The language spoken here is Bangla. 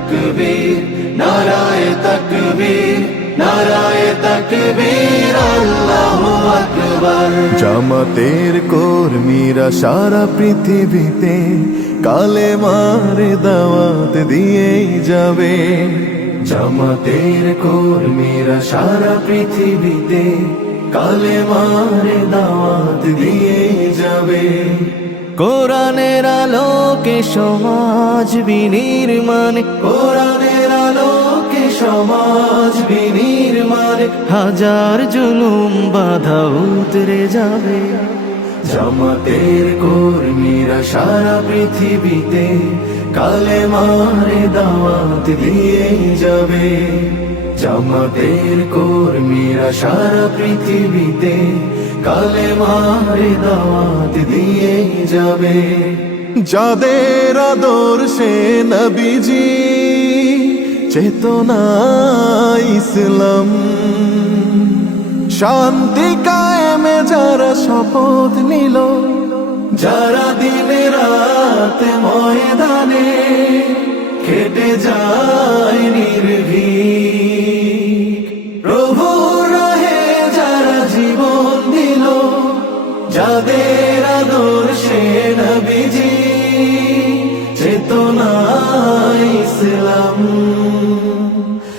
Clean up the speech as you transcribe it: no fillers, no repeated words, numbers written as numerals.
তাকবীর, নারায়ে তাকবীর, নারায়ে তাকবীর, আল্লাহু আকবার। জামাতের কর্মীরা সারা পৃথিবীতে কালেমার দাওয়াত দিয়েই যাবে। জামাতের কর্মীরা সারা পৃথিবীতে কালেমার দাওয়াত দিয়ে যাবে। কোরআনের আলোকে সমাজ বিনির্মাণ, কোরআনের আলোকে সমাজ বিনির্মাণ, হাজার জুলুম বাধা উতরে যাবে। জামাতের কর্মীরা সারা পৃথিবীতে কালেমার দাওয়াত দিয়ে যাবে। জামাতের কর্মীরা সারা পৃথিবীতে কালেমার দাওয়াত দিয়ে যাবে। যাদের আদর্শে নবীজি চেতনা ইসলাম, শান্তি কায়েমে যারা শপথ নিল, যারা দিনে রাতে ময়দানে খেটে যায় নির্ভীক, প্রভুর রাহে যারা জীবন দিল, যাদের আদর্শে